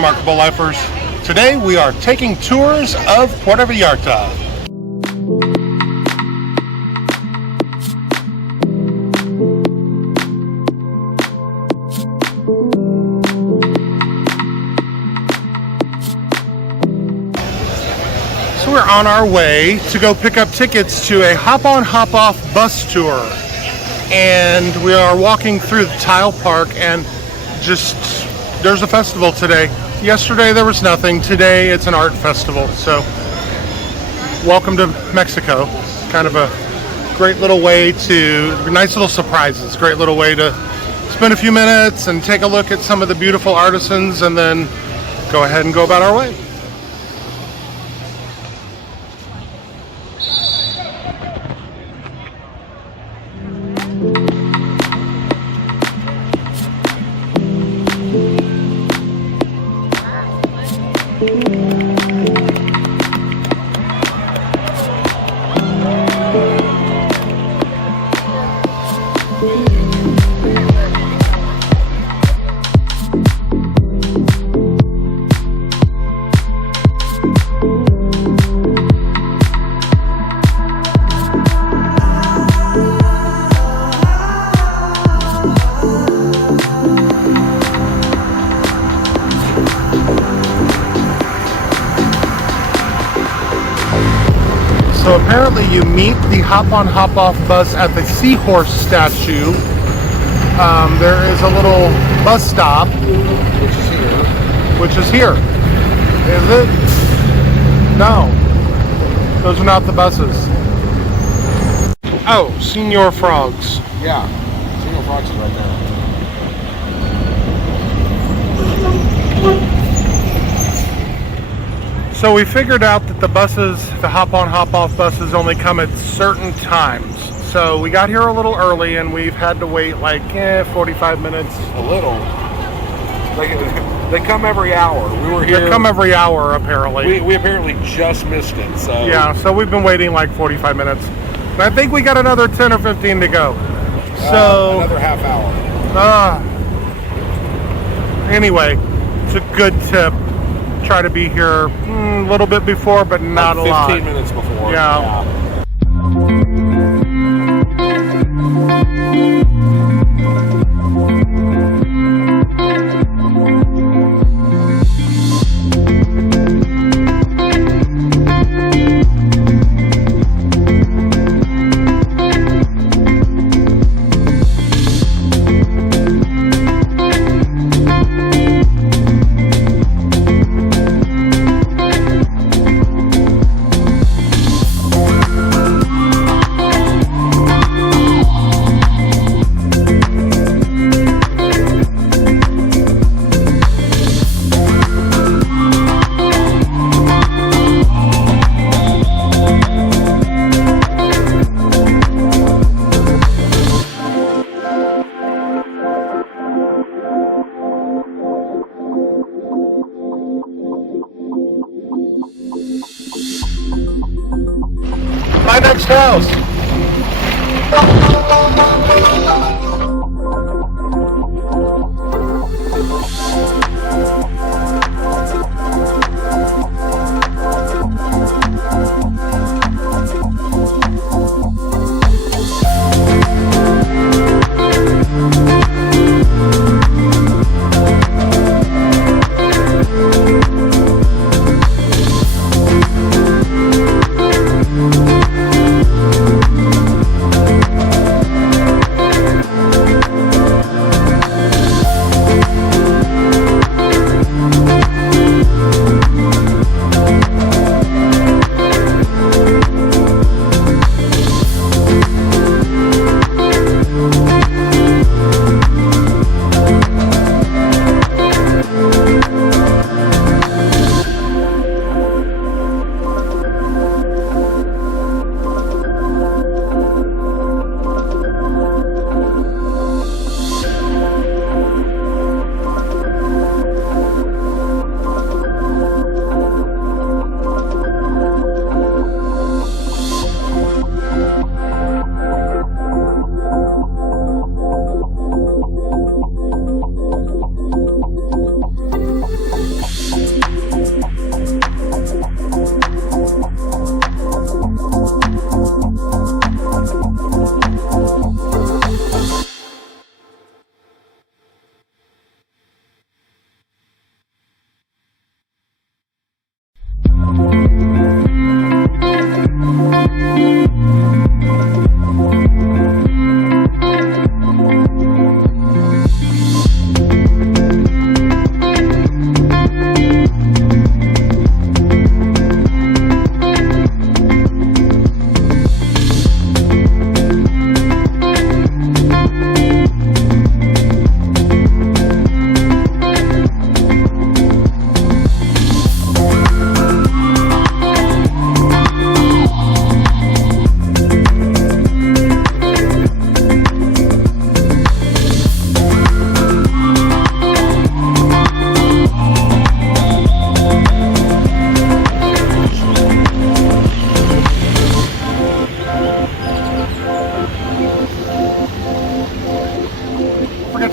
Remarkable Lifers. Today we are taking tours of Puerto Vallarta. So we're on our way to go pick up tickets to a hop-on, hop-off bus tour. And we are walking through the tile park, and there's a festival today. Yesterday there was nothing. Today it's an art festival. So welcome to Mexico. Kind of a great little way to, nice little surprises. Great little way to spend a few minutes and take a look at some of the beautiful artisans and then go ahead and go about our way. So apparently you meet the hop-on, hop-off bus at the seahorse statue. There is a little bus stop. Which is here. Is it? No. Those are not the buses. Oh, Senor Frogs. Yeah. Senor Frogs is right there. So we figured out that the buses, the hop-on, hop-off buses only come at certain times. So we got here a little early and we've had to wait like 45 minutes. A little. They come every hour. We were here. They come every hour apparently. We apparently just missed it. So yeah, so we've been waiting like 45 minutes. And I think we got another 10 or 15 to go. So another half hour. Anyway, it's a good tip. Try to be here a little bit before, but not like a lot. 15 minutes before. Yeah. My next house.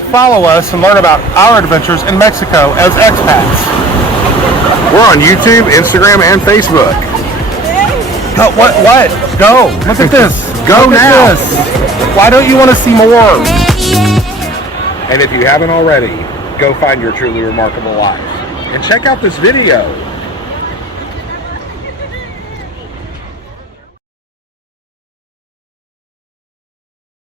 follow us and learn about our adventures in Mexico as expats. We're on YouTube, Instagram, and Facebook. Oh, what? Go. Look at this. Go Look now. At this. Why don't you want to see more? And if you haven't already, go find your truly remarkable life. And check out this video.